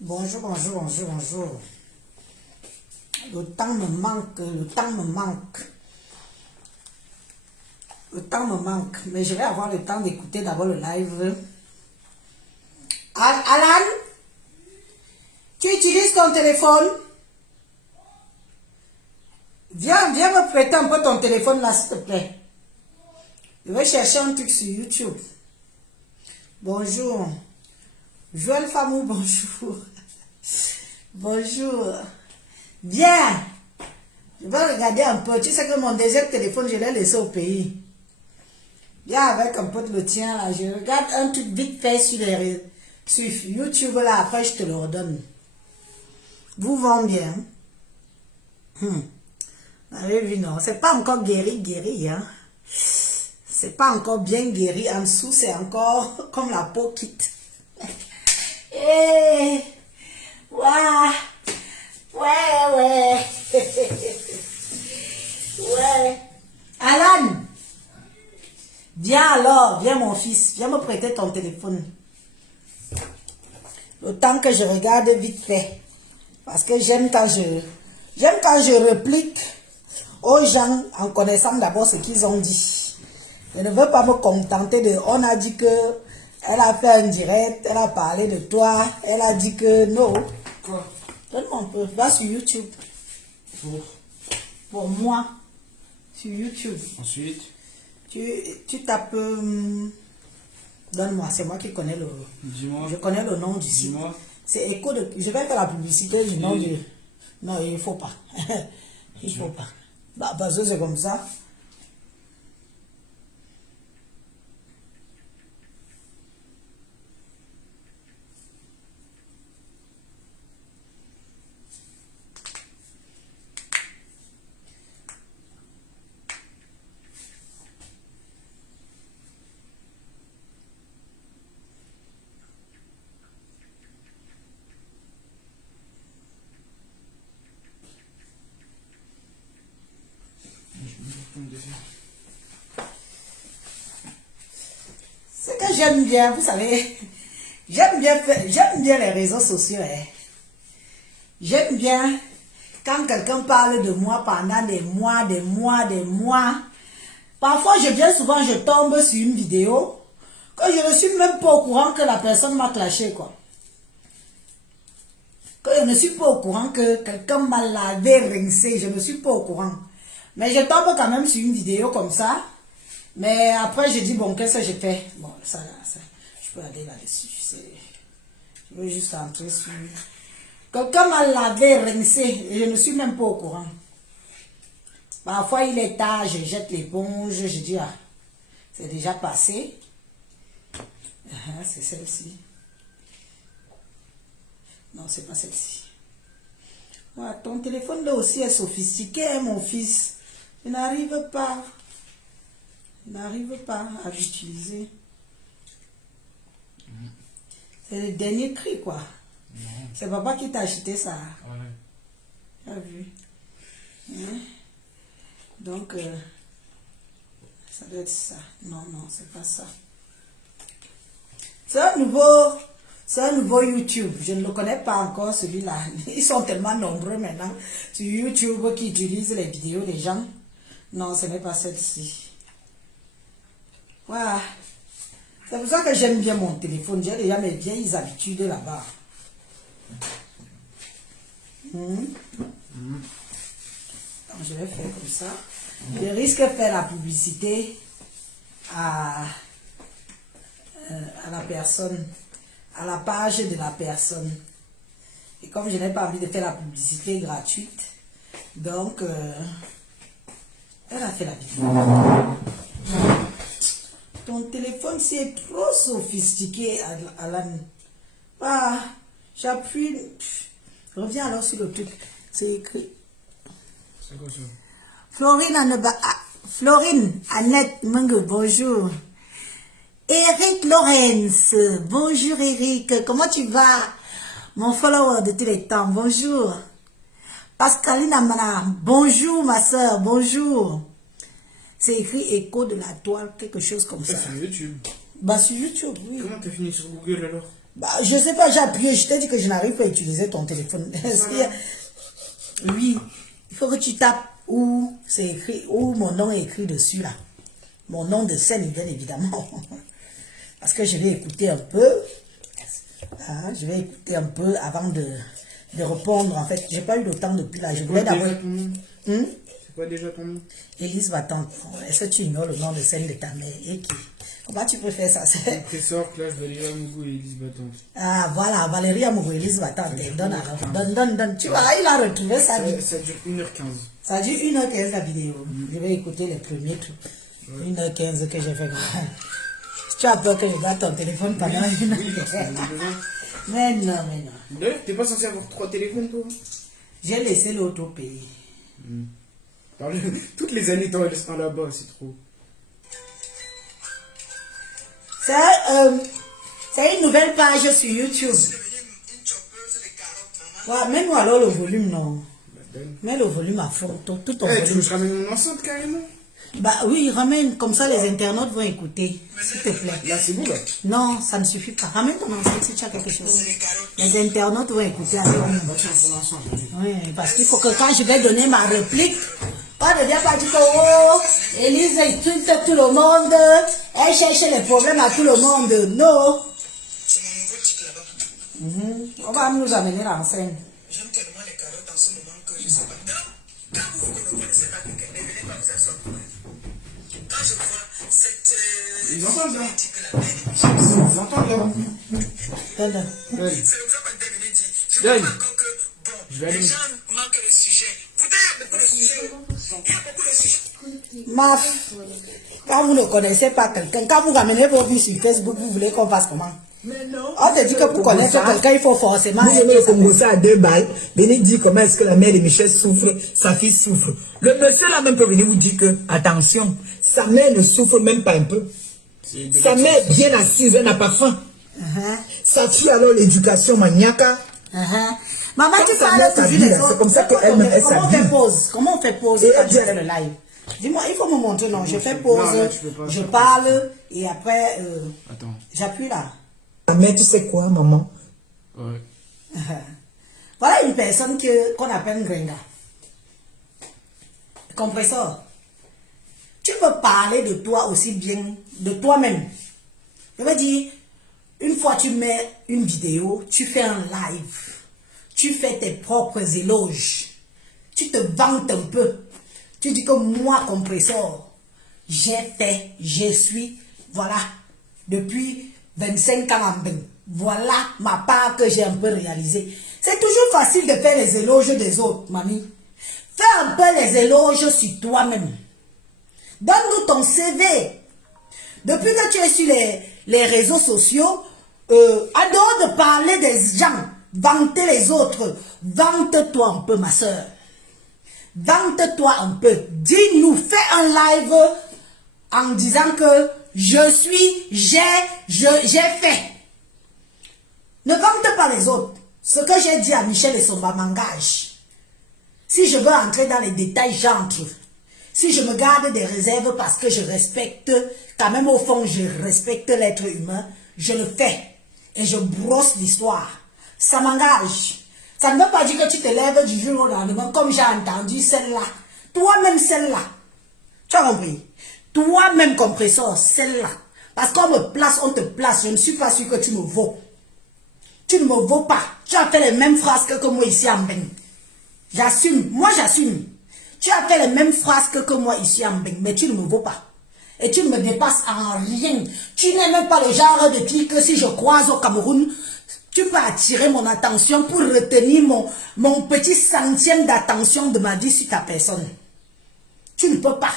Bonjour, bonjour, bonjour, bonjour. Le temps me manque, le temps me manque. Le temps me manque, mais je vais avoir le temps d'écouter d'abord le live. Alan, tu utilises ton téléphone? Viens me prêter un peu ton téléphone là, s'il te plaît. Je vais chercher un truc sur YouTube. Bonjour. Joël Famou, bonjour. Bonjour. Viens. Je vais regarder un peu. Tu sais que mon deuxième téléphone, je l'ai laissé au pays. Viens avec un peu de le tien là. Je regarde un truc vite fait sur YouTube là. Après, je te le redonne. Vous vend bien. Vous avez vu, non? C'est pas encore guéri, hein. C'est pas encore bien guéri. En dessous, c'est encore comme la peau quitte. Eh, ouais, ouais. Ouais. Alan, viens alors, viens mon fils, viens me prêter ton téléphone. Le temps que je regarde vite fait. Parce que j'aime quand je réplique aux gens en connaissant d'abord ce qu'ils ont dit. Je ne veux pas me contenter de, on a dit que elle a fait un direct, elle a parlé de toi, elle a dit que non. Quoi? Donne-moi un peu, va sur YouTube. Pour moi, sur YouTube. Ensuite? Tu tapes... donne-moi, c'est moi qui connais le... Dis-moi. Je connais le nom du site. Dis-moi. C'est Écho de... Je vais faire la publicité du nom du... Non, il ne faut pas. Il ne faut pas. Bah, parce que c'est comme ça. Ce que j'aime bien, vous savez, j'aime bien les réseaux sociaux. Hein. J'aime bien quand quelqu'un parle de moi pendant des mois. Parfois, bien souvent, je tombe sur une vidéo que je ne suis même pas au courant que la personne m'a clashé, quoi. Que je ne suis pas au courant que quelqu'un m'a lavé, rincé, je ne suis pas au courant. Mais je tombe quand même sur une vidéo comme ça. Mais après, je dis, bon, qu'est-ce que je fais? Bon, ça, je peux aller là-dessus. Je veux juste entrer sur... Quelqu'un m'a lavé, rincé, et je ne suis même pas au courant. Parfois, il est tard, je jette l'éponge, je dis, ah, c'est déjà passé. C'est celle-ci. Non, c'est pas celle-ci. Ouais, ton téléphone là aussi est sophistiqué, hein, mon fils. Je n'arrive pas. À l'utiliser. C'est le dernier cri, quoi. C'est papa qui t'a acheté ça. Ouais. Tu as vu? Hein? Donc, ça doit être ça. Non, c'est pas ça. C'est un nouveau YouTube. Je ne le connais pas encore, celui-là. Ils sont tellement nombreux maintenant sur YouTube qui utilisent les vidéos des gens. Non, ce n'est pas celle-ci. Voilà. C'est pour ça que j'aime bien mon téléphone. J'ai déjà mes vieilles habitudes là-bas. Donc, je vais faire comme ça. Je risque de faire la publicité à la personne, à la page de la personne. Et comme je n'ai pas envie de faire la publicité gratuite, donc, elle a fait la vidéo. Ton téléphone, c'est trop sophistiqué, Alan. Ah, j'appuie. Reviens alors sur le truc. C'est écrit. C'est quoi ça? Florine Annette Mungo, bonjour. Eric Lorenz, bonjour Eric, comment tu vas? Mon follower de tous les temps, bonjour. Pascaline Amana, bonjour ma soeur, bonjour. C'est écrit écho de la toile, quelque chose comme ça. Sur YouTube. Bah sur YouTube, oui. Comment t'as fini sur Google alors? Bah je sais pas, j'ai appuyé, je t'ai dit que je n'arrive pas à utiliser ton téléphone. Oui, il faut que tu tapes où c'est écrit, où mon nom est écrit dessus là. Mon nom de scène, bien évidemment. Parce que je vais écouter un peu. Ah, je vais écouter un peu avant de répondre. En fait, j'ai pas eu le temps depuis là. Je voulais d'abord. C'est quoi déjà ton nom? Élise Battante. Est-ce que tu ignores le nom de scène de ta mère? Et qui? Comment tu peux faire ça? Professeur, classe Valérie Amougou et Élise Battante. Ah, voilà, Valérie Amougou et Élise Battante. Donne alors. Donne. Tu vois, il a retrouvé ça. Ça dure 1h15. Ça dure 1h15 la vidéo. Je vais écouter les premiers trucs. 1h15 que j'ai fait. Tu as peur que je batte ton téléphone pendant 1h15. Mais non. D'ailleurs, t'es pas censé avoir 3 téléphones, toi? J'ai laissé l'autre au pays. Toutes les années, t'en restes un là-bas, c'est trop. C'est une nouvelle page sur YouTube. Ouais, mets-nous alors le volume, non. Mets le volume à fond, tout ton volume. Tu veux que je ramène mon enceinte carrément? Bah oui, ramène, comme ça les internautes vont écouter, s'il te plaît. Là, c'est bon, là? Non, ça ne suffit pas. Ramène ton enceinte si tu as quelque chose. Les internautes vont écouter avec nous. Oui, parce qu'il faut que quand je vais donner ma réplique, on ne vient pas dire que oh, Élise insulte tout le monde, elle cherche les problèmes à tout le monde. Non. On va nous amener l'enseigne. J'aime tellement les carottes en ce moment que je sais pas. Quand vous ne connaissez pas quelqu'un, ne venez pas vous asseoir. Quand je vois cette... Ils entendent là. Ils entendent là. Donne. C'est comme ça qu'on devait dire. Je Donne. vois encore que, bon, Je vais aller. les gens manquent de sujets. Pourtant, il y a beaucoup de sujets. Il y a beaucoup de sujets. Maf, quand vous ne connaissez pas quelqu'un, quand vous ramenez vos vies sur Facebook, vous voulez qu'on fasse comment? Mais non. On te dit que pour connaître quelqu'un, il faut forcément... Vous venez au Congo ça à 2 balles, venez dire comment est-ce que la mère de Michel souffre, sa fille souffre. Le monsieur là même peut venir vous dire que, attention, sa mère ne souffre même pas un peu. Sa mère est bien assise, elle n'a pas faim. Sa fille alors l'éducation maniaque. Maman, Comme tu sa parles mère toujours s'habille, des là, autres. c'est comme ça qu'elle-même, elle Comment on s'habille. fait pause? Comment on fait pause Et quand elle je dit- fais le live? Dis-moi, il faut me montrer, non, je fais pause, Non, là, tu peux pas je faire parle, et après, Attends. j'appuie là. La mère, tu sais quoi, maman? Ouais. Voilà une personne qu'on appelle Gringa. Compresseur. Tu peux parler de toi aussi bien, de toi-même. Je veux dire, une fois tu mets une vidéo, tu fais un live, tu fais tes propres éloges, tu te vantes un peu. Tu dis que moi, compresseur, j'ai fait, je suis, voilà, depuis 25 ans en bain. Voilà ma part que j'ai un peu réalisée. C'est toujours facile de faire les éloges des autres, mamie. Fais un peu les éloges sur toi-même. Donne-nous ton CV. Depuis que tu es sur les réseaux sociaux, en dehors de parler des gens, vanter les autres, vante-toi un peu, ma soeur. Vante-toi un peu. Dis-nous, fais un live en disant que je suis, j'ai fait. Ne vante pas les autres. Ce que j'ai dit à Michel et Somba m'engage. Si je veux entrer dans les détails, j'entre. Si je me garde des réserves parce que je respecte, quand même au fond, je respecte l'être humain, je le fais. Et je brosse l'histoire. Ça m'engage. Ça ne veut pas dire que tu te lèves du jour au lendemain comme j'ai entendu celle-là. Toi-même celle-là. Tu as compris? Toi-même compresseur, celle-là. Parce qu'on me place, on te place. Je ne suis pas sûr que tu me vaux. Tu ne me vaux pas. Tu as fait les mêmes phrases que moi ici en Beng. J'assume. Moi, j'assume. Tu as fait les mêmes phrases que moi ici en Beng. Mais tu ne me vaux pas. Et tu ne me dépasses en rien. Tu n'es même pas le genre de fille que si je croise au Cameroun, tu peux attirer mon attention pour retenir mon petit centième d'attention de ma vie sur ta personne. Tu ne peux pas.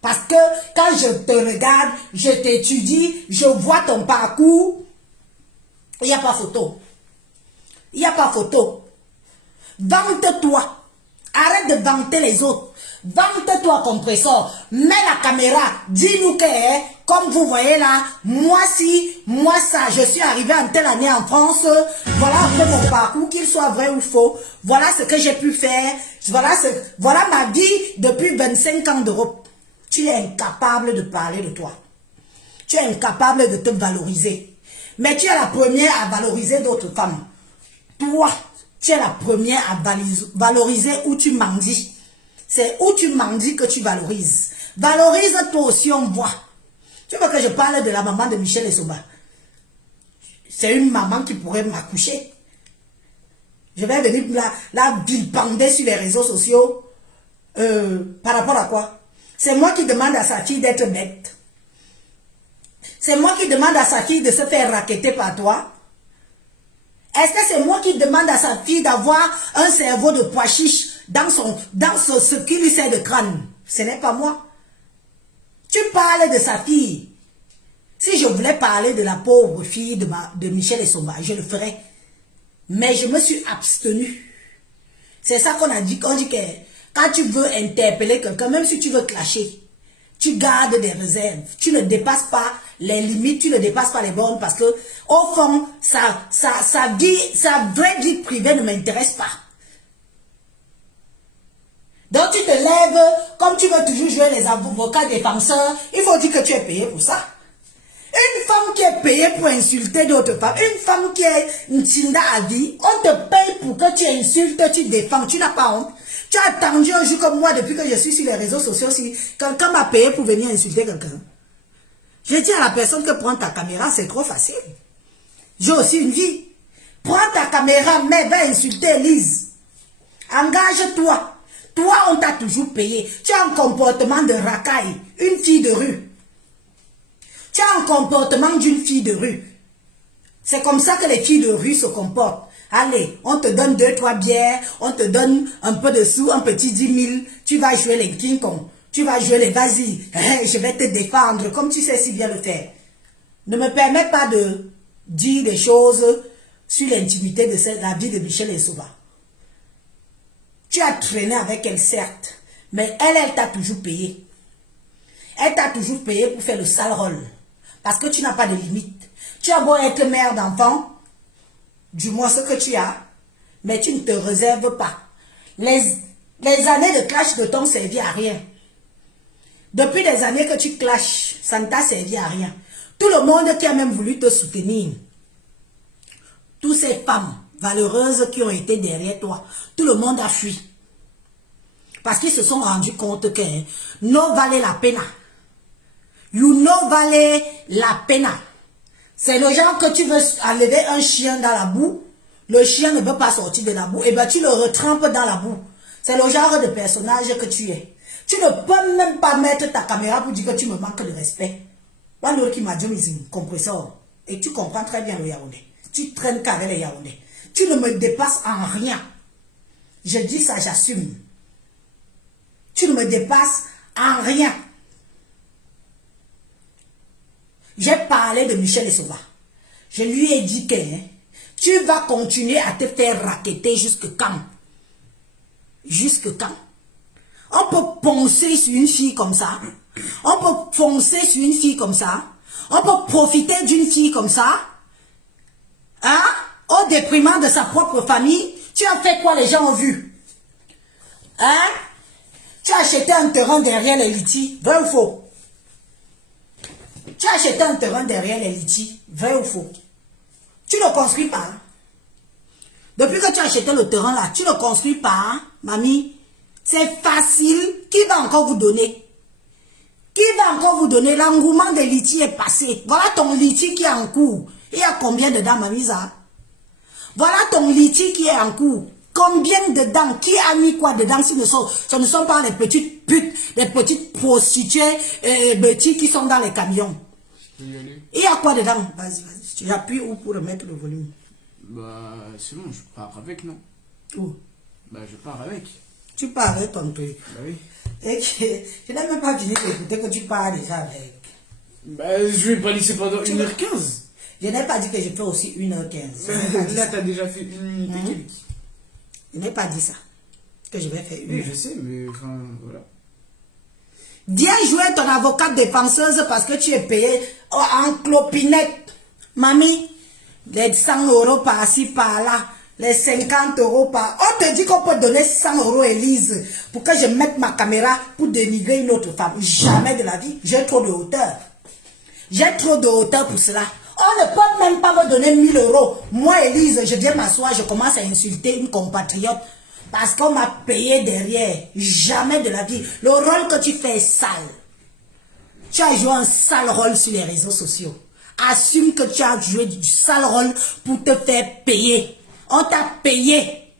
Parce que quand je te regarde, je t'étudie, je vois ton parcours, il n'y a pas photo. Il n'y a pas photo. Vante-toi. Arrête de vanter les autres. Vante-toi, compresseur. Mets la caméra. Dis-nous que, comme vous voyez là, moi si, moi ça, je suis arrivé en telle année en France. Voilà un peu mon parcours, qu'il soit vrai ou faux. Voilà ce que j'ai pu faire. Voilà ma vie depuis 25 ans d'Europe. Tu es incapable de parler de toi. Tu es incapable de te valoriser. Mais tu es la première à valoriser d'autres femmes. Toi, tu es la première à valoriser où tu mendis. C'est où tu mendis que tu valorises. Valorise-toi aussi, on voit. Tu veux que je parle de la maman de Michel Essoba? C'est une maman qui pourrait m'accoucher. Je vais venir la vilipender sur les réseaux sociaux. Par rapport à quoi? C'est moi qui demande à sa fille d'être bête. C'est moi qui demande à sa fille de se faire racketter par toi. Est-ce que c'est moi qui demande à sa fille d'avoir un cerveau de pois chiche dans ce qui lui sert de crâne? Ce n'est pas moi. Tu parles de sa fille. Si je voulais parler de la pauvre fille de Michel Essoba, je le ferais. Mais je me suis abstenu. C'est ça qu'on a dit. On dit que quand tu veux interpeller quelqu'un, même si tu veux clasher, tu gardes des réserves. Tu ne dépasses pas les limites, tu ne dépasses pas les bornes parce que, au fond, sa vraie vie privée ne m'intéresse pas. Donc tu te lèves, comme tu veux toujours jouer les avocats défenseurs, il faut dire que tu es payé pour ça. Une femme qui est payée pour insulter d'autres femmes, une femme qui est une tinda à vie, on te paye pour que tu insultes, tu défends, tu n'as pas honte. Tu as attendu un jour comme moi depuis que je suis sur les réseaux sociaux, si quelqu'un m'a payé pour venir insulter quelqu'un. Je dis à la personne que prendre ta caméra, c'est trop facile. J'ai aussi une vie. Prends ta caméra, mais va insulter Elise. Engage-toi. Toi, on t'a toujours payé. Tu as un comportement de racaille, une fille de rue. Tu as un comportement d'une fille de rue. C'est comme ça que les filles de rue se comportent. Allez, on te donne 2-3 bières, on te donne un peu de sous, un petit 10 000. Tu vas jouer les King Kong. Tu vas jouer les vas-y. Je vais te défendre comme tu sais si bien le faire. Ne me permets pas de dire des choses sur l'intimité de la vie de Michel Essoba. Tu as traîné avec elle, certes, mais elle t'a toujours payé. Elle t'a toujours payé pour faire le sale rôle. Parce que tu n'as pas de limite. Tu as beau être mère d'enfant, du moins ce que tu as, mais tu ne te réserves pas. Les années de clash ne t'ont servi à rien. Depuis des années que tu clashes, ça ne t'a servi à rien. Tout le monde qui a même voulu te soutenir, toutes ces femmes valeureuses qui ont été derrière toi, tout le monde a fui. Parce qu'ils se sont rendus compte que no vale la pena. You no vale la pena. C'est le genre que tu veux enlever un chien dans la boue, le chien ne veut pas sortir de la boue, et bien tu le retrempes dans la boue. C'est le genre de personnage que tu es. Tu ne peux même pas mettre ta caméra pour dire que tu me manques de respect. L'autre qui m'a dit, compresseur, et tu comprends très bien le Yaoundé. Tu traînes qu'avec les Yaoundé. Tu ne me dépasses en rien. Je dis ça, j'assume. Tu ne me dépasses en rien. J'ai parlé de Michel Essoba. Je lui ai dit que tu vas continuer à te faire racketter jusque quand? Jusque quand? On peut poncer sur une fille comme ça. On peut foncer sur une fille comme ça. On peut profiter d'une fille comme ça. Hein? Au déprimant de sa propre famille. Tu as fait quoi, les gens ont vu? Hein? Tu as acheté un terrain derrière les litis. Vrai ou faux? Tu as acheté un terrain derrière les litis. Vrai ou faux? Tu ne construis pas. Hein? Depuis que tu as acheté le terrain là, tu ne construis pas, hein, mamie. C'est facile. Qui va encore vous donner? Qui va encore vous donner? L'engouement des litiges est passé. Voilà ton litige qui est en cours. Il y a combien dedans, mamie, ça? Voilà ton litige qui est en cours. Combien dedans? Qui a mis quoi dedans? Ce ne sont pas les petites putes, les petites prostituées, petits qui sont dans les camions. Il y a quoi dedans? Vas-y, vas-y. Tu appuies où pour remettre le volume? Bah, c'est bon, je pars avec, non? Où? Bah, je pars avec. Tu pars avec ton truc. Bah oui. Et je n'ai même pas fini d'écouter que tu pars déjà avec. Bah, je vais pas laisser pendant 1h15. Je n'ai pas dit que je fais aussi 1h15. Là, t'as déjà fait 1 minute et quelques. Je n'ai pas dit ça. Que je vais faire une. Oui, je sais, mais enfin, voilà. Viens jouer ton avocate défenseuse parce que tu es payé en clopinette. Mamie, les 100 € par-ci, par-là, les 50 € par... On te dit qu'on peut donner 100 € Élise pour que je mette ma caméra pour dénigrer une autre femme. Jamais de la vie. J'ai trop de hauteur. J'ai trop de hauteur pour cela. On ne peut même pas me donner 1000 €. Moi, Élise, je viens m'asseoir, je commence à insulter une compatriote parce qu'on m'a payé derrière. Jamais de la vie. Le rôle que tu fais est sale. Tu as joué un sale rôle sur les réseaux sociaux. Assume que tu as joué du sale rôle pour te faire payer. On t'a payé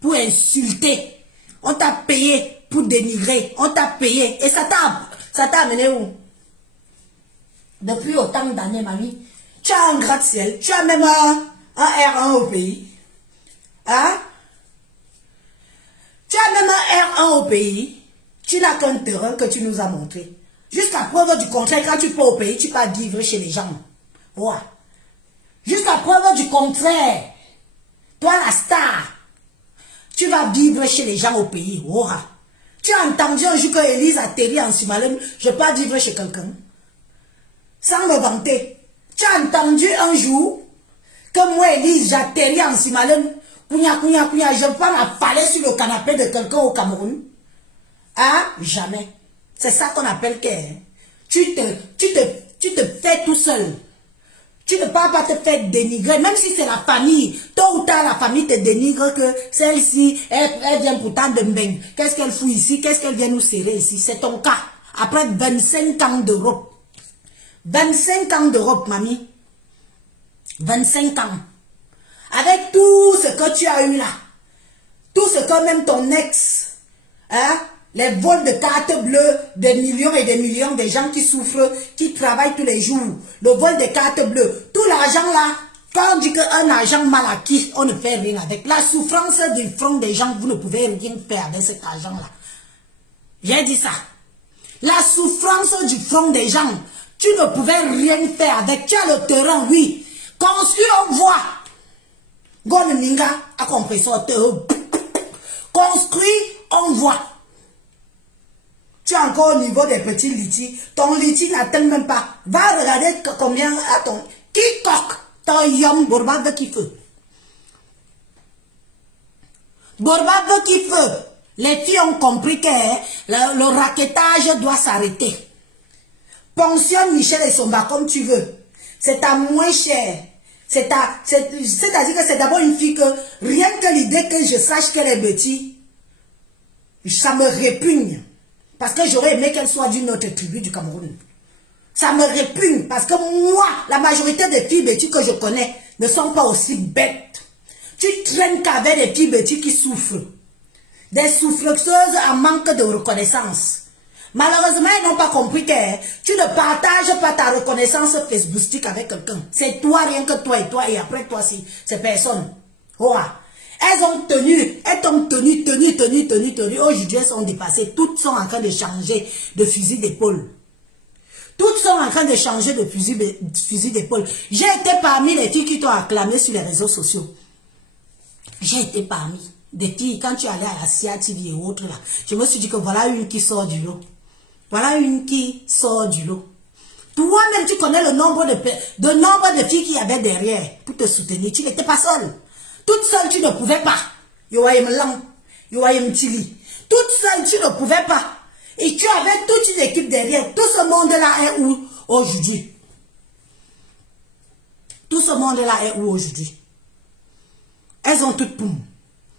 pour insulter. On t'a payé pour dénigrer. On t'a payé. Et ça t'a amené où? Depuis autant d'années, mamie. Tu as un gratte-ciel. Tu as même un R1 au pays. Hein? Tu as même un R1 au pays. Tu n'as qu'un terrain que tu nous as montré. Jusqu'à preuve du contraire, quand tu pars au pays, tu pars vivre chez les gens. Ouais. Jusqu'à preuve du contraire. Toi, la star, tu vas vivre chez les gens au pays. Ouais. Tu as entendu un jour que Élise atterrit en Simalem, je pars vivre chez quelqu'un. Sans me vanter. Tu as entendu un jour que moi, Élise, j'atterris en Simalem, je prends ma palais sur le canapé de quelqu'un au Cameroun. Hein? Jamais. C'est ça qu'on appelle que tu te fais tout seul. Tu ne peux pas te faire dénigrer, même si c'est la famille. Tôt ou tard, la famille te dénigre que celle-ci, elle vient pourtant de Mbeng. Qu'est-ce qu'elle fout ici? Qu'est-ce qu'elle vient nous serrer ici? C'est ton cas. Après 25 ans d'Europe. 25 ans d'Europe, mamie. 25 ans. Avec tout ce que tu as eu là. Tout ce que même ton ex, hein? Les vols de cartes bleues, des millions et des millions de gens qui souffrent, qui travaillent tous les jours. Le vol de cartes bleues. Tout l'argent là, quand on dit qu'un argent mal acquis, on ne fait rien avec. La souffrance du front des gens, vous ne pouvez rien faire avec cet argent-là. J'ai dit ça. La souffrance du front des gens, tu ne pouvais rien faire avec. Tu as le terrain, oui. Construit, on voit. Gon Ninga a compris ça. Construit, on voit. Tu es encore au niveau des petits litis. Ton litis n'atteint même pas. Va regarder combien a ton... Qui coque ton yom Borba veut qui feu. Borba veut qui feu. Les filles ont compris que le raquettage doit s'arrêter. Pensionne Michel et Somba comme tu veux. C'est à moins cher. C'est-à-dire que c'est d'abord une fille que rien que l'idée que je sache qu'elle est bêtise, ça me répugne. Parce que j'aurais aimé qu'elle soit d'une autre tribu du Cameroun. Ça me répugne. Parce que moi, la majorité des filles bêtises que je connais ne sont pas aussi bêtes. Tu traînes qu'avec des filles bêtises qui souffrent. Des souffreuses en manque de reconnaissance. Malheureusement, ils n'ont pas compris que tu ne partages pas ta reconnaissance facebookistique avec quelqu'un. C'est toi, rien que toi, et après toi, c'est personne. Ouais. Elles ont tenu. Aujourd'hui, elles sont dépassées. Toutes sont en train de changer de fusil d'épaule. Toutes sont en train de changer de fusil d'épaule. J'ai été parmi les filles qui t'ont acclamé sur les réseaux sociaux. J'ai été parmi des filles, quand tu allais à la CIA TV et autres là, je me suis dit que voilà une qui sort du lot. Voilà une qui sort du lot. Toi-même, tu connais le nombre de filles qu'il y avait derrière pour te soutenir. Tu n'étais pas seule. Toute seule, tu ne pouvais pas. Yoayem Lang, Yoayem Tili. Toute seule, tu ne pouvais pas. Et tu avais toute une équipe derrière. Tout ce monde-là est où aujourd'hui? Tout ce monde-là est où aujourd'hui? Elles ont toutes poum.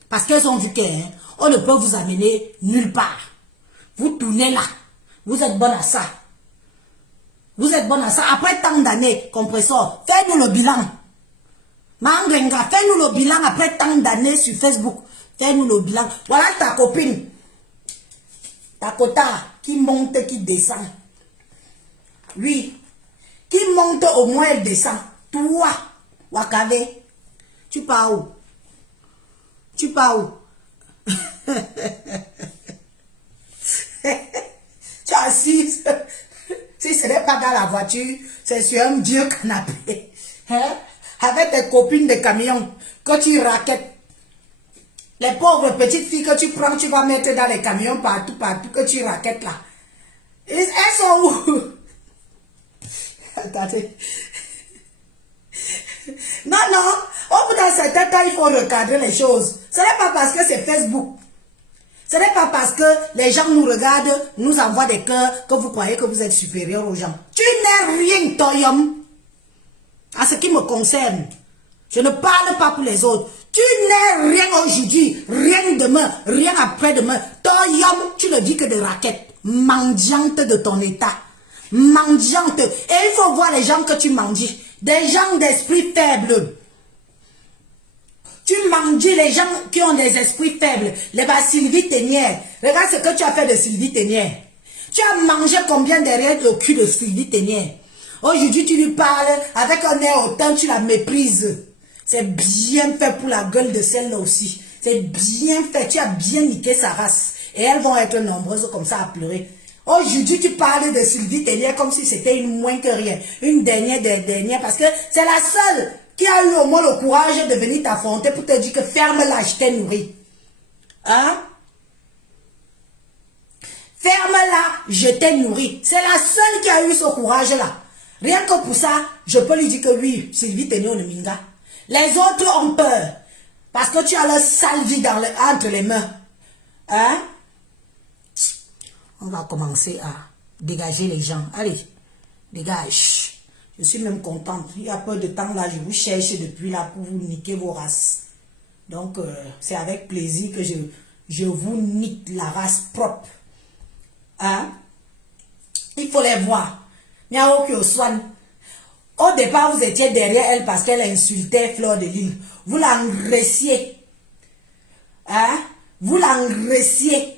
Parce qu'elles ont vu qu'on ne peut vous amener nulle part. Vous tournez là. Vous êtes bon à ça. Vous êtes bon à ça. Après tant d'années, compresseur, fais-nous le bilan. Mangrenga, fais-nous le bilan après tant d'années sur Facebook. Fais-nous le bilan. Voilà ta copine. Ta quota qui monte, qui descend. Oui. Qui monte au moins, elle descend. Toi, Wakave, tu pars où? Tu pars où? Tu es assise. Si ce n'est pas dans la voiture, c'est sur un vieux canapé. Hein? Avec tes copines de camion que tu raquettes. Les pauvres petites filles que tu prends, tu vas mettre dans les camions partout, que tu raquettes là. Elles sont où? Attendez. Non, non. Au bout d'un certain temps, il faut recadrer les choses. Ce n'est pas parce que c'est Facebook. Ce n'est pas parce que les gens nous regardent, nous envoient des cœurs, que vous croyez que vous êtes supérieur aux gens. Tu n'es rien, Toyom. En ce qui me concerne. Je ne parle pas pour les autres. Tu n'es rien aujourd'hui, rien demain, rien après-demain. Toyom, tu ne dis que de raquettes. Mendiante de ton état. Mendiante. Et il faut voir les gens que tu mendies. Des gens d'esprit faible. Tu mendies les gens qui ont des esprits faibles. Les Sylvie Ténière. Regarde ce que tu as fait de Sylvie Ténière. Tu as mangé combien derrière le cul de Sylvie Ténière. Aujourd'hui, tu lui parles avec un air hautain, tu la méprises. C'est bien fait pour la gueule de celle-là aussi. C'est bien fait. Tu as bien niqué sa race. Et elles vont être nombreuses comme ça à pleurer. Aujourd'hui, tu parles de Sylvie Ténière comme si c'était une moins que rien. Une dernière des dernières. Parce que c'est la seule qui a eu au moins le courage de venir t'affronter pour te dire que ferme-la, je t'ai nourri. Hein? Ferme-la, je t'ai nourri. C'est la seule qui a eu ce courage-là. Rien que pour ça, je peux lui dire que oui, Sylvie Ténière ne minga. Les autres ont peur. Parce que tu as le sale vie entre les mains. Hein? On va commencer à dégager les gens. Allez, dégage. Je suis même contente. Il y a peu de temps là, je vous cherche depuis là pour vous niquer vos races. Donc, c'est avec plaisir que je vous nique la race propre. Hein? Il faut les voir. Au départ, vous étiez derrière elle parce qu'elle insultait Fleur de Lys. Vous l'engraissiez. Hein? Vous l'engraissiez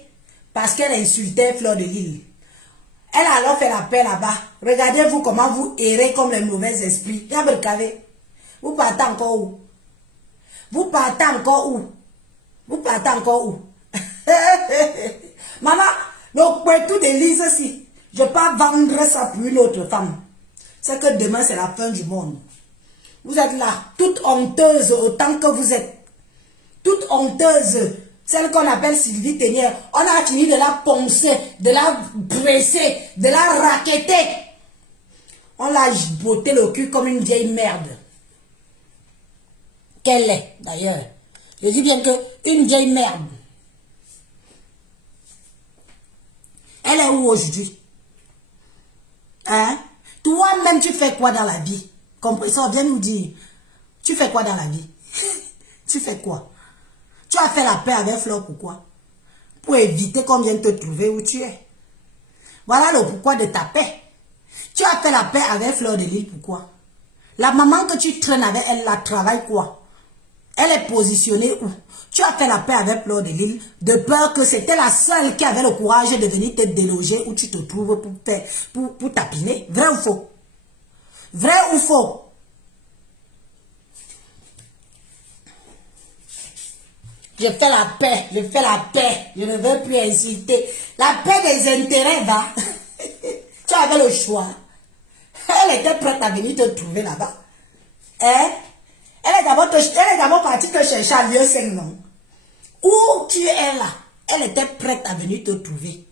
parce qu'elle insultait Fleur de Lys. Elle a alors fait la paix là-bas. Regardez-vous comment vous errez comme les mauvais esprits. Vous partez encore où? Vous partez encore où? Vous partez encore où? Maman, donc pour tout Élise aussi, je ne vais pas vendre ça pour une autre femme. C'est que demain c'est la fin du monde. Vous êtes là, toute honteuse autant que vous êtes. Toute honteuse. Celle qu'on appelle Sylvie Ténière. On a fini de la poncer, de la presser, de la raqueter. On l'a botté le cul comme une vieille merde. Qu'elle est, d'ailleurs. Je dis bien que une vieille merde. Elle est où aujourd'hui? Hein? Toi-même, tu fais quoi dans la vie? Compresseur, viens nous dire. Tu fais quoi dans la vie? Tu fais quoi? Tu as fait la paix avec Fleur, pourquoi? Pour éviter qu'on vienne te trouver où tu es. Voilà le pourquoi de ta paix. Tu as fait la paix avec Fleur de Lys, pourquoi? La maman que tu traînes avec elle, la travaille quoi? Elle est positionnée où? Tu as fait la paix avec Fleur de Lys, de peur que c'était la seule qui avait le courage de venir te déloger où tu te trouves pour tapiner. Vrai ou faux? Vrai ou faux? Je fais la paix, je fais la paix, je ne veux plus insulter. La paix des intérêts, va. Tu avais le choix. Elle était prête à venir te trouver là-bas. Hein? Elle est d'abord partie te chercher à lieu 5 non. Où tu es là? Elle était prête à venir te trouver.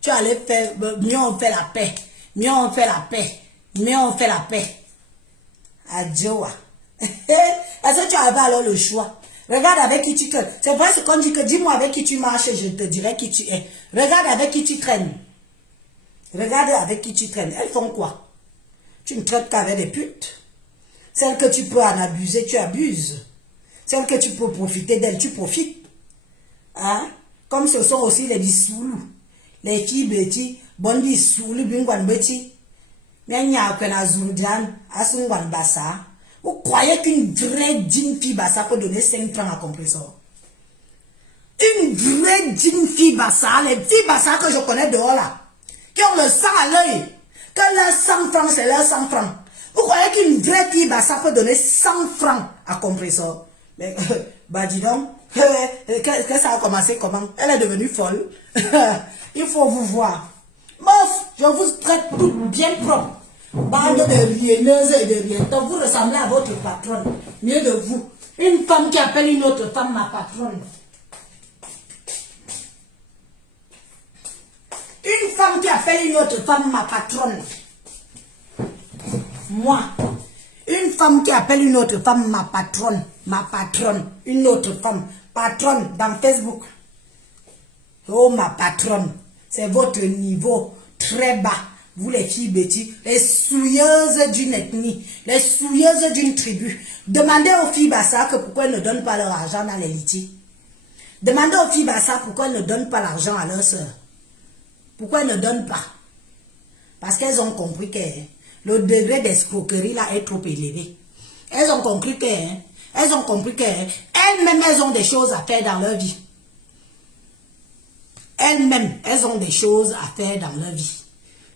Tu allais faire, mieux on fait la paix. Mieux on fait la paix. Mieux on fait la paix. Adieu. Parce que tu avais alors le choix. Regarde avec qui tu traînes. C'est vrai ce qu'on dit que dis-moi avec qui tu marches, je te dirai qui tu es. Regarde avec qui tu traînes. Regarde avec qui tu traînes. Elles font quoi? Tu ne traites qu'avec des putes. Celles que tu peux en abuser, tu abuses. Celles que tu peux profiter d'elles, tu profites. Hein? Comme ce sont aussi les dissoulous. Les filles bêtis, bon dissoulous, bingwan bêtis. Mais il y a qu'un azurdan, asungwan bassa. Vous croyez qu'une vraie digne fille bassa peut donner 5 francs à compresseur? Une vraie digne fille bassa, les filles bassa que je connais dehors là, qui ont le sang à l'œil, que leur 100 francs c'est leur 100 francs. Vous croyez qu'une vraie fille bassa peut donner 100 francs à compresseur? Mais, bah dis donc, que ça a commencé comment? Elle est devenue folle. Il faut vous voir. Mof, je vous traite toutes bien propre. Bande de rienneuses et de rientons, vous ressemblez à votre patronne. Mieux de vous. Une femme qui appelle une autre femme ma patronne. appelle une autre femme ma patronne. Moi, une femme qui appelle une autre femme ma patronne, une autre femme, patronne dans Facebook. Oh ma patronne, c'est votre niveau très bas. Vous les filles bêtises, les souilleuses d'une ethnie, les souilleuses d'une tribu. Demandez aux filles Bassa que pourquoi elles ne donnent pas leur argent dans les litiges. Demandez aux filles Bassa pourquoi elles ne donnent pas l'argent à leurs sœurs. Pourquoi elles ne donnent pas? Parce qu'elles ont compris que le degré d'escroquerie là est trop élevé. Elles ont compris que elles-mêmes, elles ont des choses à faire dans leur vie. Elles-mêmes, elles ont des choses à faire dans leur vie.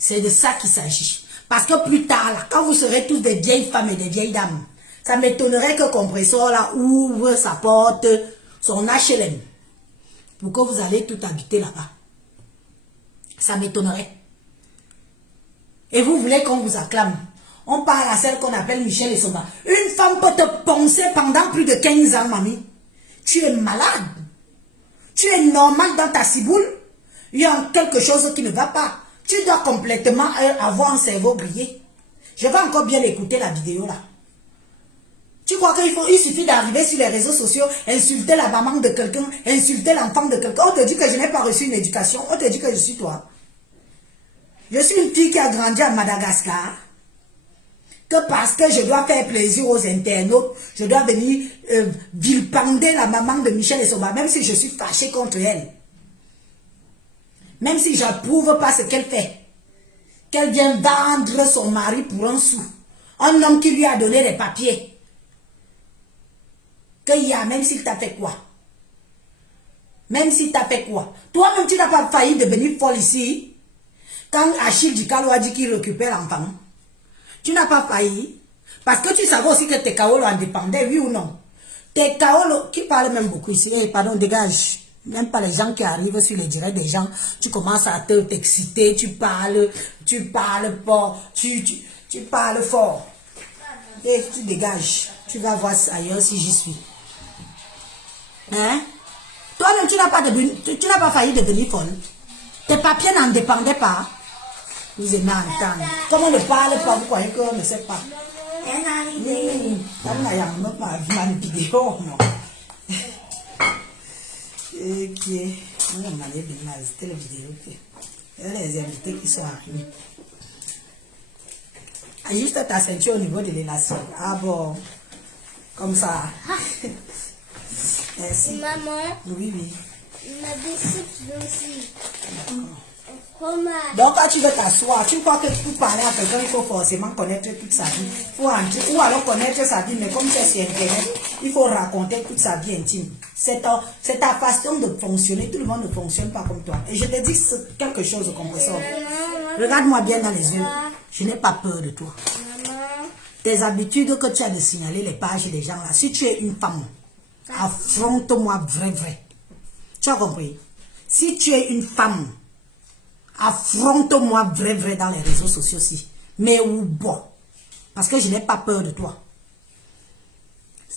C'est de ça qu'il s'agit. Parce que plus tard, là, quand vous serez tous des vieilles femmes et des vieilles dames, ça m'étonnerait que Compressor là ouvre sa porte, son HLM, pour que vous allez tout habiter là-bas. Ça m'étonnerait. Et vous voulez qu'on vous acclame. On parle à celle qu'on appelle Michel Essomba. Une femme peut te poncer pendant plus de 15 ans, mamie. Tu es malade. Tu es normal dans ta ciboule. Il y a quelque chose qui ne va pas. Tu dois complètement avoir un cerveau grillé. Je vais encore bien écouter la vidéo là. Tu crois qu'il suffit d'arriver sur les réseaux sociaux, insulter la maman de quelqu'un, insulter l'enfant de quelqu'un. On te dit que je n'ai pas reçu une éducation. On te dit que je suis toi. Je suis une fille qui a grandi à Madagascar. Que parce que je dois faire plaisir aux internautes, je dois venir vilipender la maman de Michel Essomba, même si je suis fâchée contre elle. Même si je n'approuve pas ce qu'elle fait. Qu'elle vient vendre son mari pour un sou. Un homme qui lui a donné les papiers. Qu'il y a, même s'il t'a fait quoi? Même s'il t'a fait quoi? Toi-même, tu n'as pas failli devenir folle ici. Quand Achille Dikalo a dit qu'il récupère l'enfant. Tu n'as pas failli. Parce que tu savais aussi que tes Kaolo en dépendaient, oui ou non? Tes Kaolo, qui parlent même beaucoup ici, pardon, dégage. Même pas les gens qui arrivent sur les directs des gens, tu commences à t'exciter, tu parles fort, tu parles fort. Et tu dégages. Tu vas voir ailleurs si j'y suis. Hein? Toi-même, tu n'as pas failli devenir folle. Tes papiers n'en dépendaient pas. Vous aimez entendre. Comme on ne parle pas, vous croyez qu'on ne sait pas. Ok. C'était la vidéo. Il y a les invités qui sont arrivés. Juste ta ceinture au niveau de l'élastique. Ah bon. Comme ça. Merci. Maman. Oui, oui. Ma bicycle aussi. Donc quand tu veux t'asseoir, tu crois que pour parler à quelqu'un, il faut forcément connaître toute sa vie. Faut entrer, ou alors connaître sa vie, mais comme c'est sur Internet, il faut raconter toute sa vie intime. C'est ta façon de fonctionner. Tout le monde ne fonctionne pas comme toi. Et je te dis quelque chose comme ça. Regarde-moi bien dans les yeux. Je n'ai pas peur de toi. Tes habitudes que tu as de signaler les pages des gens là. Si tu es une femme, affronte-moi vrai. Tu as compris? Si tu es une femme, affronte-moi vrai dans les réseaux sociaux aussi. Mais où bon? Parce que je n'ai pas peur de toi.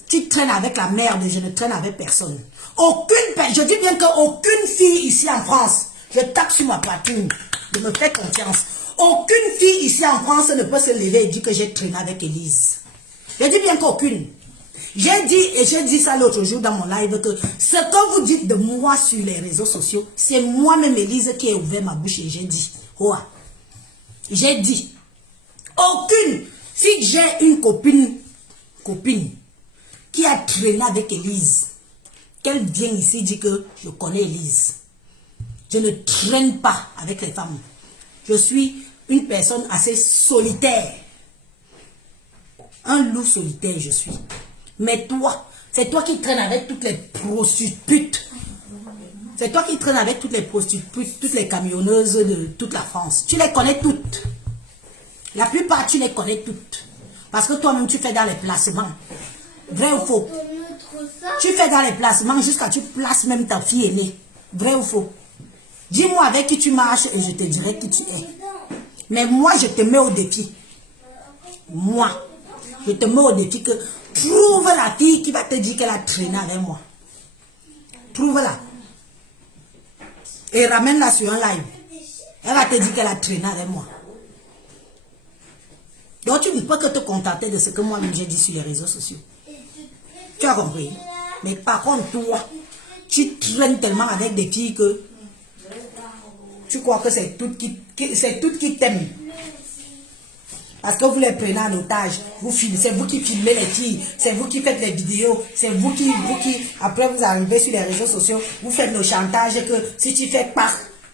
Tu traînes avec la merde, je ne traîne avec personne. Je dis bien qu'aucune fille ici en France, je tape sur ma poitrine, je me fais confiance. Aucune fille ici en France ne peut se lever et dire que j'ai traîné avec Élise. Je dis bien qu'aucune. J'ai dit, et j'ai dit ça l'autre jour dans mon live, que ce que vous dites de moi sur les réseaux sociaux, c'est moi-même Élise qui ai ouvert ma bouche et j'ai dit. J'ai dit. Aucune. Si j'ai une copine qui a traîné avec Élise, qu'elle vienne ici dire que je connais Élise. Je ne traîne pas avec les femmes. Je suis une personne assez solitaire. Un loup solitaire, je suis. Mais toi, c'est toi qui traînes avec toutes les prostituées. C'est toi qui traînes avec toutes les prostituées, toutes les camionneuses de toute la France. Tu les connais toutes. La plupart, tu les connais toutes. Parce que toi-même, tu fais dans les placements. Vrai ou faux? Tu fais dans les placements jusqu'à tu places même ta fille aînée. Vrai ou faux? Dis-moi avec qui tu marches et je te dirai qui tu es. Mais moi, je te mets au défi. Moi, je te mets au défi que trouve la fille qui va te dire qu'elle a traîné avec moi. Trouve-la. Et ramène-la sur un live. Elle va te dire qu'elle a traîné avec moi. Donc tu ne peux que te contenter de ce que moi-même j'ai dit sur les réseaux sociaux. Tu as compris? Mais par contre, toi, tu traînes tellement avec des filles que tu crois que c'est toutes qui t'aiment. Parce que vous les prenez en otage, c'est vous qui filmez les filles, c'est vous qui faites les vidéos, c'est vous qui, après vous arrivez sur les réseaux sociaux, vous faites le chantage que si tu fais pas,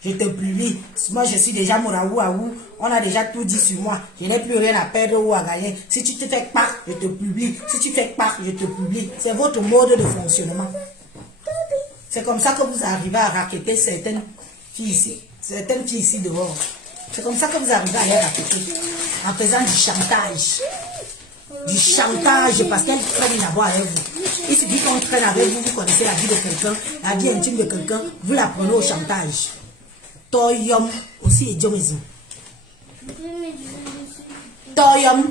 je te publie. Moi je suis déjà moraou à ou, on a déjà tout dit sur moi, je n'ai plus rien à perdre ou à gagner. Si tu te fais pas, je te publie. Si tu fais pas, je te publie. C'est votre mode de fonctionnement. C'est comme ça que vous arrivez à racketter certaines filles ici dehors. C'est comme ça que vous arrivez à les racketter. En faisant du chantage. Du chantage parce qu'elles traînent d'abord avec vous. Il suffit qu'on traîne avec vous, vous connaissez la vie de quelqu'un, la vie intime de quelqu'un, vous la prenez au chantage. Toyom aussi est Djomezi. Toyom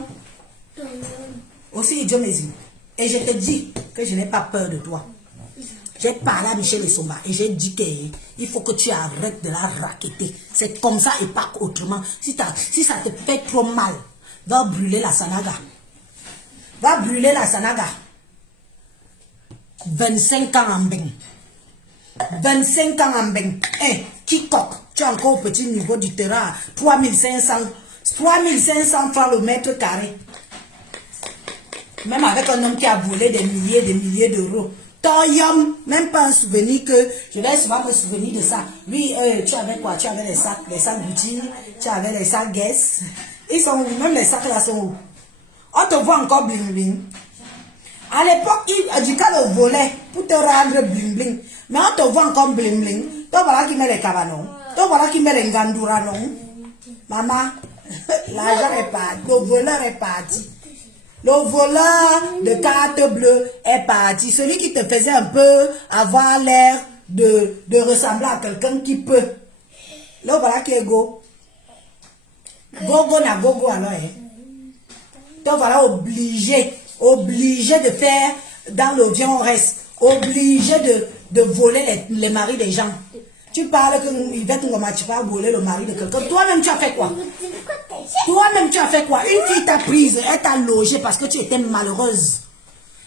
aussi est Djomezi. Et je te dis que je n'ai pas peur de toi. J'ai parlé à Michel Essomba et j'ai dit qu'il faut que tu arrêtes de la racketter. C'est comme ça et pas autrement. Si ça te fait trop mal, va brûler la Sanaga. Va brûler la Sanaga. 25 ans en bain. 25 ans en bain. Eh, quiconque, tu es encore au petit niveau du terrain. 3500 francs le mètre carré. Même avec un homme qui a volé des milliers d'euros. Toyom, même pas un souvenir que je vais souvent me souvenir de ça. Lui, tu avais quoi? Tu avais les sacs Gucci, tu avais les sacs Guess. Ils sont où? Même les sacs là sont où? On te voit encore bling bling. À l'époque, il du cas le volet pour te rendre bling bling. Mais on te voit encore bling bling. Toi voilà qui met les cabanons. Toi voilà qui met les gandoura non. Maman, l'argent est parti. Le voleur est parti. Le voleur de carte bleue est parti. Celui qui te faisait un peu avoir l'air de ressembler à quelqu'un qui peut. Là, voilà qui est go. Go na go alors. Donc voilà, obligé de faire dans le viens on reste. Obligé de voler les maris des gens. Tu parles que Yvette Ngoma, tu vas voler le mari de quelqu'un. Toi-même, tu as fait quoi? Toi-même, tu as fait quoi? Une fille t'a prise, elle t'a logée parce que tu étais malheureuse.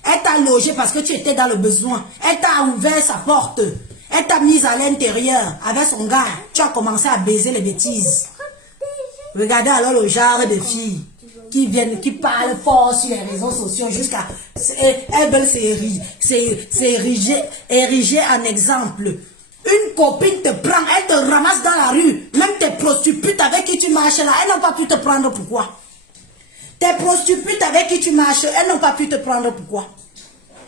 Elle t'a logée parce que tu étais dans le besoin. Elle t'a ouvert sa porte. Elle t'a mise à l'intérieur avec son gars. Tu as commencé à baiser les bêtises. Regardez alors le genre de filles qui viennent, qui parlent fort sur les réseaux sociaux jusqu'à... Elles veulent s'ériger en exemple. Une copine te prend, elle te ramasse dans la rue. Même tes prostituées avec qui tu marches là, elles n'ont pas pu te prendre. Pourquoi? Tes prostituées avec qui tu marches, elles n'ont pas pu te prendre. Pourquoi?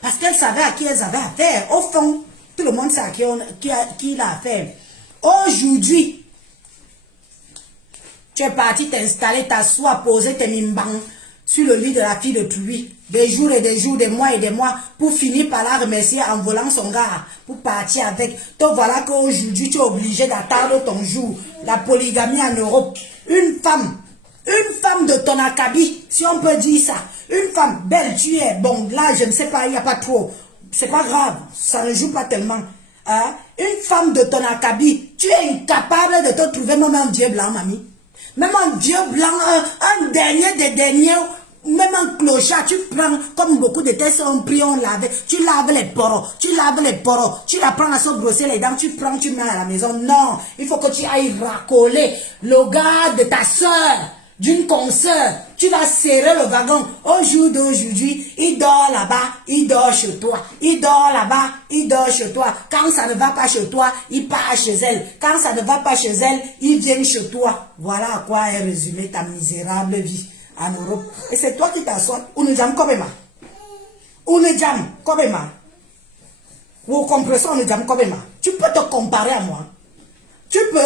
Parce qu'elles savaient à qui elles avaient affaire. Au fond, tout le monde sait à qui il a affaire. Aujourd'hui, tu es parti t'installer, t'asseoir, poser tes mimbangs sur le lit de la fille de Truy. Des jours et des jours, des mois et des mois, pour finir par la remercier en volant son gars, pour partir avec. Donc voilà qu'aujourd'hui, tu es obligé d'attendre ton jour. La polygamie en Europe. Une femme de ton acabit, si on peut dire ça. Une femme belle, tu es. Bon, là, je ne sais pas, il n'y a pas trop. C'est pas grave, ça ne joue pas tellement. Hein? Une femme de ton acabit, tu es incapable de te trouver même un vieux blanc, mamie. Même un vieux blanc, un dernier des derniers. Même un clochard, tu prends, comme beaucoup de tests ont pris, on lave, tu laves les poros, tu la prends à se brosser les dents, tu prends, tu mets à la maison. Non, il faut que tu ailles racoler le gars de ta soeur, d'une consoeur. Tu vas serrer le wagon. Au jour d'aujourd'hui, il dort là-bas, il dort chez toi. Il dort là-bas, il dort chez toi. Quand ça ne va pas chez toi, il part chez elle. Quand ça ne va pas chez elle, il vient chez toi. Voilà à quoi est résumée ta misérable vie en Europe. Et c'est toi qui t'assois. Ou ne jam kobema. Ou ne jam kobema. Ou compression ne jam kobema. Tu peux te comparer à moi. Tu peux.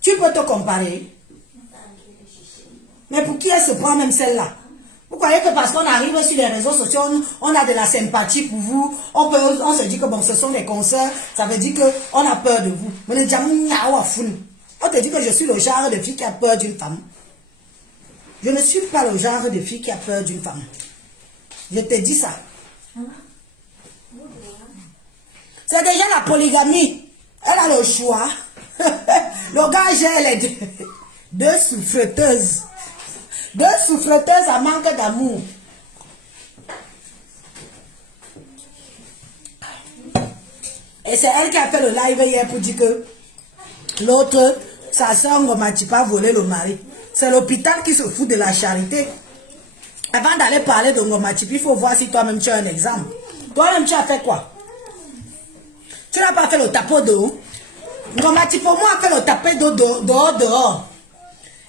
Tu peux te comparer. Mais pour qui elle se prend même celle-là? Vous croyez que parce qu'on arrive sur les réseaux sociaux, on a de la sympathie pour vous, on se dit que bon, ce sont des consoeurs, ça veut dire qu'on a peur de vous. Mais ne jam nyao afun. On te dit que je suis le genre de fille qui a peur d'une femme. Je ne suis pas le genre de fille qui a peur d'une femme. Je te dis ça. C'est déjà la polygamie Elle a le choix. Le gars gère les deux souffreteuses. Deux souffreteuses à manque d'amour. Et c'est elle qui a fait le live hier pour dire que l'autre, sa soeur Ngomatipa a volé le mari. C'est l'hôpital qui se fout de la charité. Avant d'aller parler de Ngomatipa, il faut voir si toi-même tu as un exemple. Toi-même tu as fait quoi? Tu n'as pas fait le tapot d'eau. Ngomatipa moi a fait le tapé d'eau dehors.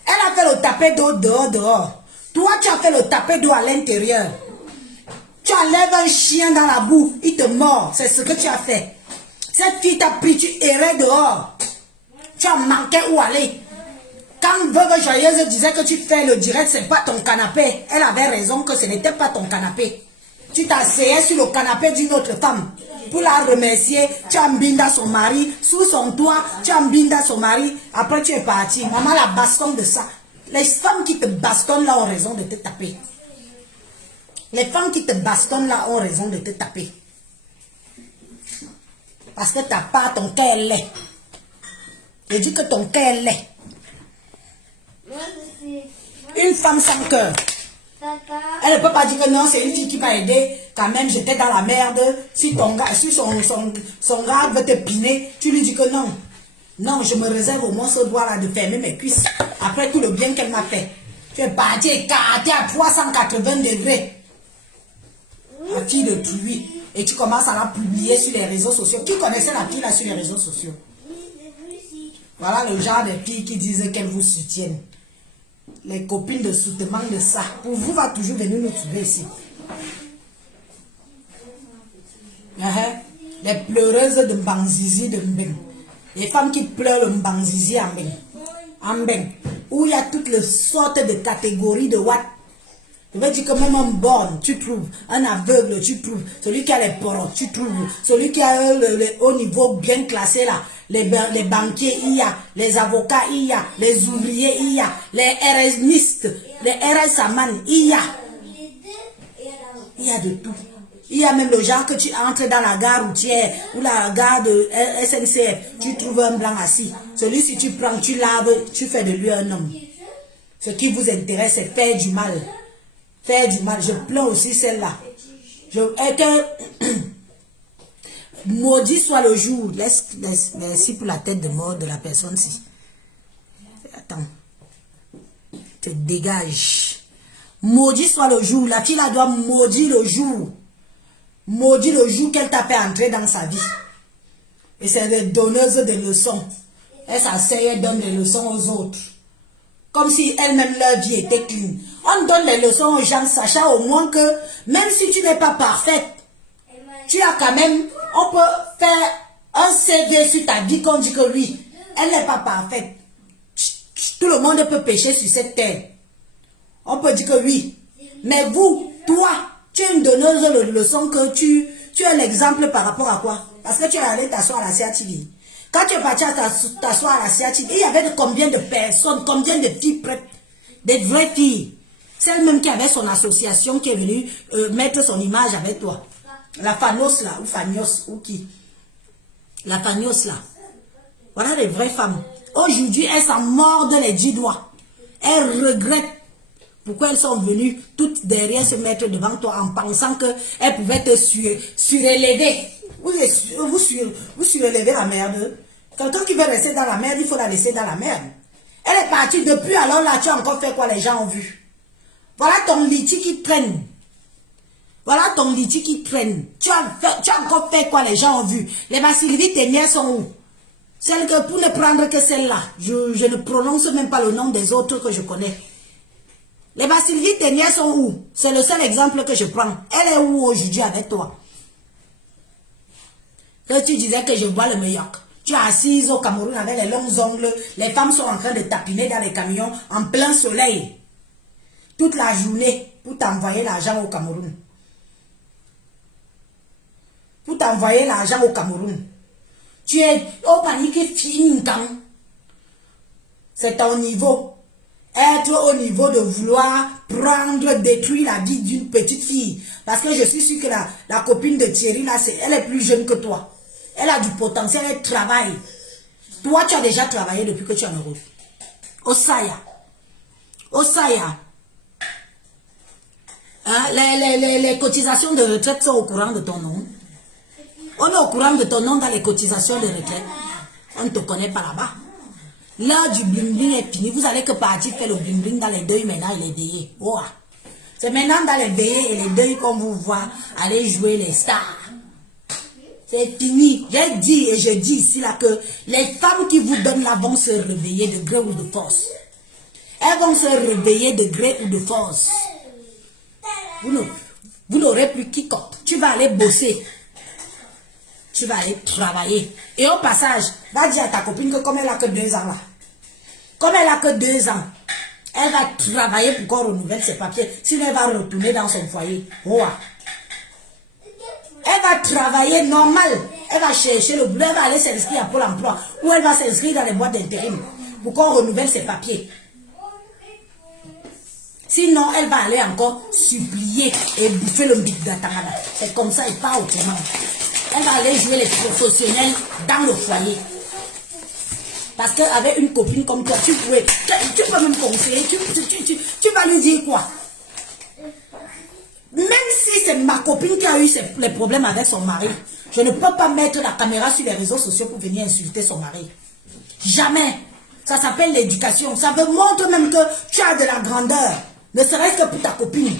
Elle a fait le tapé d'eau dehors. Toi tu as fait le tapé d'eau à l'intérieur. Tu enlèves un chien dans la boue, il te mord. C'est ce que tu as fait. Cette fille t'a pris, tu errais dehors. Tu as manqué où aller. Quand Veuve Joyeuse disait que tu fais le direct, c'est pas ton canapé. Elle avait raison que ce n'était pas ton canapé. Tu t'asseyais sur le canapé d'une autre femme. Pour la remercier, tu as mbinda son mari. Sous son toit, tu as mbinda son mari. Après, tu es parti. Maman la bastonne de ça. Les femmes qui te bastonnent là ont raison de te taper. Les femmes qui te bastonnent là ont raison de te taper. Parce que ta part, ton cœur est laid. Je dis que ton cœur est laid. Une femme sans cœur. Elle ne peut pas dire que non, c'est une fille qui m'a aidé. Quand même, j'étais dans la merde. Si ton gars, si son gars veut te piner, tu lui dis que non. Non, je me réserve au moins ce droit-là de fermer mes cuisses. Après tout le bien qu'elle m'a fait. Tu es parti écarté à 380 degrés. La fille de pluie. Et tu commences à la publier sur les réseaux sociaux. Qui connaissait la fille là sur les réseaux sociaux? Voilà le genre de filles qui disent qu'elles vous soutiennent. Les copines de soutien de ça. Pour vous, va toujours venir nous trouver ici. Les pleureuses de Mbanzizi de Mbeng. Les femmes qui pleurent le Mbanzizi en Mbeng. En Mbeng. Où il y a toutes les sortes de catégories de what. Je veux dire que même un borne, tu trouves. Un aveugle, tu trouves. Celui qui a les poros, tu trouves. Celui qui a le haut niveau bien classé là. Les banquiers, il y a. Les avocats, il y a. Les ouvriers, il y a. Les RSistes, les RSaman, il y a. Il y a de tout. Il y a même le genre que tu entres dans la gare routière ou la gare de SNCF, tu trouves un blanc assis. Celui-ci, tu prends, tu laves, tu fais de lui un homme. Ce qui vous intéresse, c'est faire du mal. Faire du mal. Je plains aussi celle-là. Maudit soit le jour. Merci pour la tête de mort de la personne-ci. Attends. Te dégage. Maudit soit le jour. La fille là doit maudire le jour. Maudit le jour qu'elle t'a fait entrer dans sa vie. Et c'est des donneuses de leçons. Elle s'asseye et donne des leçons aux autres. Comme si elle-même leur vie était clean. On donne les leçons aux gens, sachant au moins que même si tu n'es pas parfaite, tu as quand même, on peut faire un CV sur ta vie qu'on dit que oui, elle n'est pas parfaite. Tout le monde peut pécher sur cette terre. On peut dire que oui. Mais vous, toi, tu es une donneuse de leçons que tu es l'exemple par rapport à quoi? Parce que tu es allé t'asseoir à la CATV. Quand tu es parti à t'asseoir à la CATV, il y avait combien de personnes, combien de filles prêtes? Des vraies filles. Celle même qui avait son association qui est venue mettre son image avec toi. La Fanos là, ou Fanios, ou qui? La Fanios là. Voilà les vraies femmes. Aujourd'hui, elles s'en mordent les 10 doigts. Elles regrettent pourquoi elles sont venues toutes derrière se mettre devant toi en pensant qu'elles pouvaient te surélever. Vous surélevez la merde. Quelqu'un qui veut rester dans la merde, il faut la laisser dans la merde. Elle est partie depuis, alors là, tu as encore fait quoi les gens ont vu? Voilà ton liti qui traîne. Voilà ton liti qui traîne. Tu as encore fait quoi les gens ont vu? Les Sylvie Ténière sont où? Celle que, pour ne prendre que celle-là, je ne prononce même pas le nom des autres que je connais. Les Sylvie Ténière sont où? C'est le seul exemple que je prends. Elle est où aujourd'hui avec toi? Que tu disais que je bois le meilleur. Tu es assise au Cameroun avec les longs ongles. Les femmes sont en train de tapiner dans les camions en plein soleil. Toute la journée pour t'envoyer l'argent au Cameroun. Pour t'envoyer l'argent au Cameroun. Tu es au panique fini. C'est ton niveau. Être au niveau de vouloir prendre, détruire la vie d'une petite fille. Parce que je suis sûre que la copine de Thierry, là, elle est plus jeune que toi. Elle a du potentiel, elle travaille. Toi, tu as déjà travaillé depuis que tu es en Europe. Osaya. Osaya. Hein, les cotisations de retraite sont au courant de ton nom. On est au courant de ton nom dans les cotisations de retraite. On ne te connaît pas là-bas. L'heure du bling-bling est finie. Vous allez que partir faire le bling-bling dans les deuils maintenant et les veillées. Oh. C'est maintenant dans les veillées et les deuils qu'on vous voit aller jouer les stars. C'est fini. J'ai dit et je dis ici là que les femmes qui vous donnent là vont se réveiller de gré ou de force. Elles vont se réveiller de gré ou de force. Vous n'aurez plus quiconque. Tu vas aller bosser. Tu vas aller travailler. Et au passage, va dire à ta copine que comme elle a que 2 ans là, comme elle a que 2 ans, elle va travailler pour qu'on renouvelle ses papiers. Sinon, elle va retourner dans son foyer. Oh. Elle va travailler normal. Elle va chercher le boulot. Elle va aller s'inscrire à Pôle emploi. Ou elle va s'inscrire dans les boîtes d'intérim pour qu'on renouvelle ses papiers. Sinon, elle va aller encore supplier et bouffer le big data. C'est comme ça et pas autrement. Elle va aller jouer les professionnels dans le foyer. Parce qu'avec une copine comme toi, tu peux même conseiller, tu vas lui dire quoi? Même si c'est ma copine qui a eu les problèmes avec son mari, je ne peux pas mettre la caméra sur les réseaux sociaux pour venir insulter son mari. Jamais. Ça s'appelle l'éducation. Ça me montre même que tu as de la grandeur. Ne serait-ce que pour ta copine.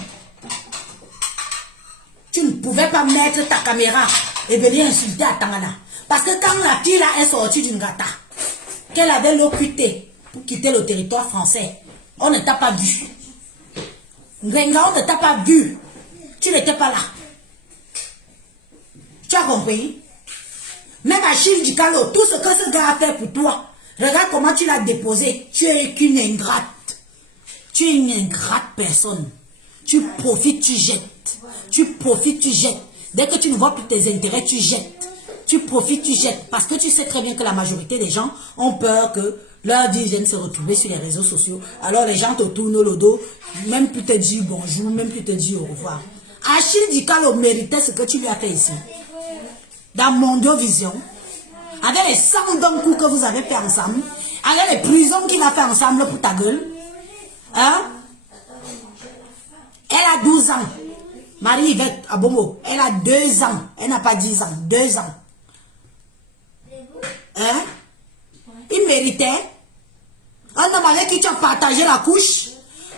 Tu ne pouvais pas mettre ta caméra et venir insulter à Tangana. Parce que quand la fille là est sortie d'une gata, qu'elle avait l'OQT pour quitter le territoire français, on ne t'a pas vu. Ngrenga, on ne t'a pas vu. Tu n'étais pas là. Tu as compris? Même Achille Dikalo, tout ce que ce gars a fait pour toi, regarde comment tu l'as déposé. Tu es qu'une ingrate. Tu es une ingrate personne. Tu profites, tu jettes. Tu profites, tu jettes. Dès que tu ne vois plus tes intérêts, tu jettes. Tu profites, tu jettes. Parce que tu sais très bien que la majorité des gens ont peur que leur vie vienne se retrouver sur les réseaux sociaux. Alors les gens te tournent le dos, même plus te dire bonjour, même plus te dire au revoir. Achille Dikalo méritait ce que tu lui as fait ici. Dans Mondiovision, avec les 120 coups que vous avez fait ensemble, avec les prisons qu'il a fait ensemble pour ta gueule. Hein? Elle a 12 ans. Marie-Yvette Abomo, elle a 2 ans. Elle n'a pas 10 ans, 2 ans. Hein? Il méritait. Un homme avec qui tu as partagé la couche.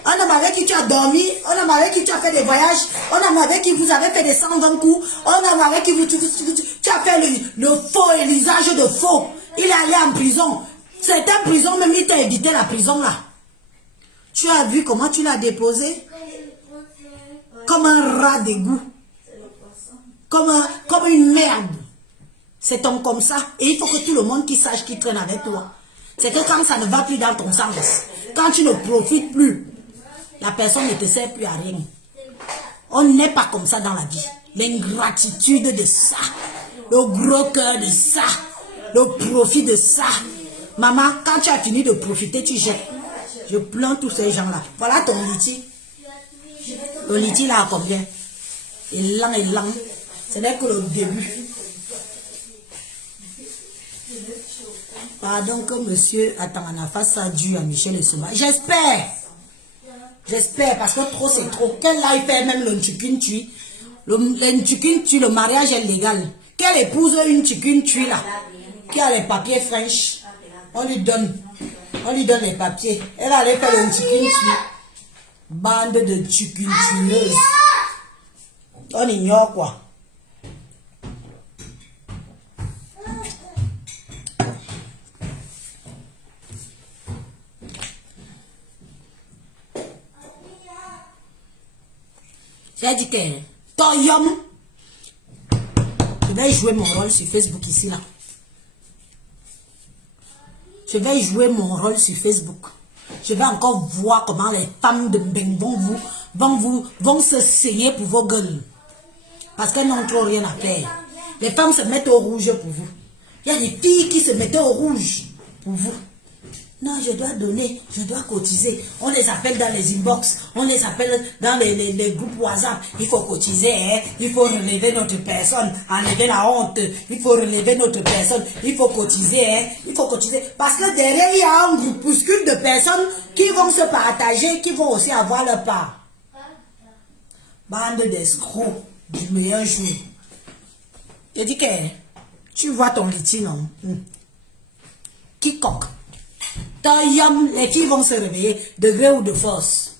Un homme avec qui tu as dormi. Un homme avec qui tu as fait des voyages. Un homme avec qui vous avez fait des 120 coups. Un homme avec qui tu as fait le faux et l'usage de faux. Il est allé en prison. Certaines prisons, même il t'a évité la prison là. Tu as vu comment tu l'as déposé? Comme un rat d'égout. Comme une merde. C'est comme ça. Et il faut que tout le monde qui sache qui traîne avec toi. C'est que quand ça ne va plus dans ton sens, quand tu ne profites plus, la personne ne te sert plus à rien. On n'est pas comme ça dans la vie. L'ingratitude de ça. Le gros cœur de ça. Le profit de ça. Maman, quand tu as fini de profiter, tu jettes. Je plains tous ces gens-là. Voilà ton liti. Le liti là a combien? Et lent. Ce n'est que le début. Pardon que monsieur Atamana fasse ça dû à Michel et Souma. J'espère. J'espère parce que trop c'est trop. Qu'elle aille faire même le tchikun-tui. Le tchikun-tui, le mariage est légal. Qu'elle épouse une tchikun-tui là, qui a les papiers French. On lui donne les papiers. Elle va aller faire le tchikun-tui. Bande de tchikun-tueuses. On ignore quoi. J'ai dit que Toyom, je vais jouer mon rôle sur Facebook ici là. Je vais jouer mon rôle sur Facebook. Je vais encore voir comment les femmes de Mbeng vont se saigner pour vos gueules. Parce qu'elles n'ont trop rien à faire. Les femmes se mettent au rouge pour vous. Il y a des filles qui se mettaient au rouge pour vous. Non, je dois donner, je dois cotiser. On les appelle dans les inbox, on les appelle dans les groupes WhatsApp. Il faut cotiser, hein? Il faut relever notre personne, enlever la honte. Il faut relever notre personne, il faut cotiser, hein? Il faut cotiser. Parce que derrière, il y a un groupuscule de personnes qui vont se partager, qui vont aussi avoir leur part. Bande d'escrocs du meilleur jour. Je dis que tu vois ton litige, non? Quiconque. Les filles vont se réveiller de gré ou de force.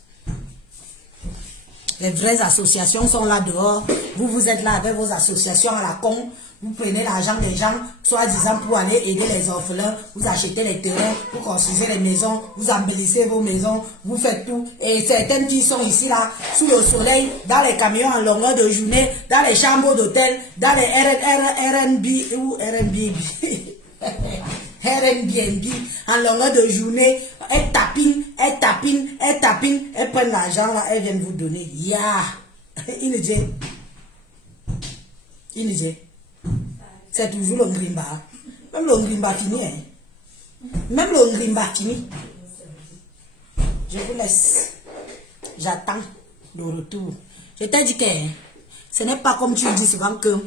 Les vraies associations sont là dehors. Vous êtes là avec vos associations à la con. Vous prenez l'argent des gens, soi-disant pour aller aider les orphelins. Vous achetez les terrains, vous construisez les maisons, vous embellissez vos maisons, vous faites tout. Et certaines qui sont ici là, sous le soleil, dans les camions en longueur de journée, dans les chambres d'hôtel, dans les Airbnb ou Airbnb. Airbnb en longueur de journée, elles tapinent, elles prennent l'argent là, elles viennent vous donner. Ya, Inedje. C'est toujours le Ngrimba. Même le Ngrimba fini. Hein. Même le Ngrimba fini. Je vous laisse. J'attends le retour. Je t'ai dit que ce n'est pas comme tu dis souvent que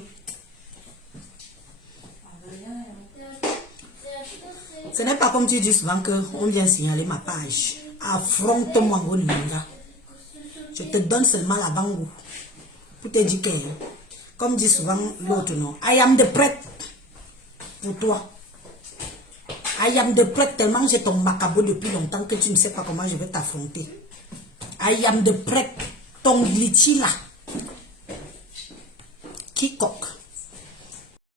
ce n'est pas comme tu dis souvent qu'on vient signaler ma page. Affronte-moi, Gonimanga. Je te donne seulement la bango. Pour te dire que, comme dit souvent l'autre, non. I am the prêtre pour toi. I am the prêtre tellement j'ai ton macabo depuis longtemps que tu ne sais pas comment je vais t'affronter. I am the prêtre, ton glitchy là. Quiconque